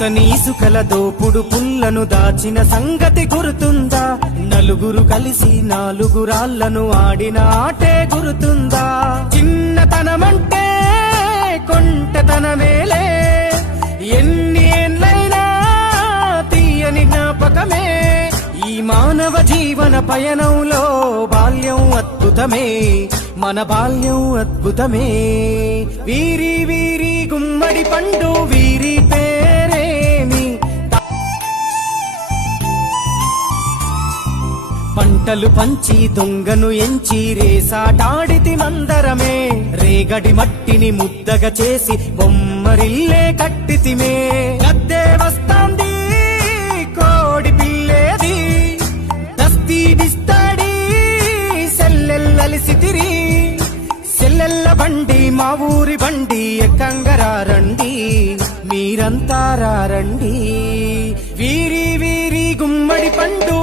పుతనీసుకల దోపుడు పుల్లను దాచిన సంగతి గుర్తుందా? నలుగురు కలిసి నాలుగురాళ్లను ఆడిన ఆటే గుర్తుందా? చిన్నతనమంటే కొంటతనమేలే, ఎన్ని ఏళ్ళైనా తీయని జ్ఞాపకమే. ఈ మానవ జీవన పయనంలో బాల్యం అద్భుతమే, మన బాల్యం అద్భుతమే. వీరి వీరి గుమ్మడి పండు వీరి పేరేమి? పంటలు పంచి దొంగను ఎంచి రేసాటాడితి మందరమే. రేగడి మట్టిని ముద్దగా చేసి బొమ్మరిల్లే కట్టితిమే. గద్దే వస్తాంది కోడి పిల్లేది, దస్తీడిస్తాడి సెల్లెల్లలిసితిరి. సెల్లెల్ల బండి మా ఊరి బండి ఎక్కంగరారండి, మీరంతా రండి. వీరి వీరి గుమ్మడి పండు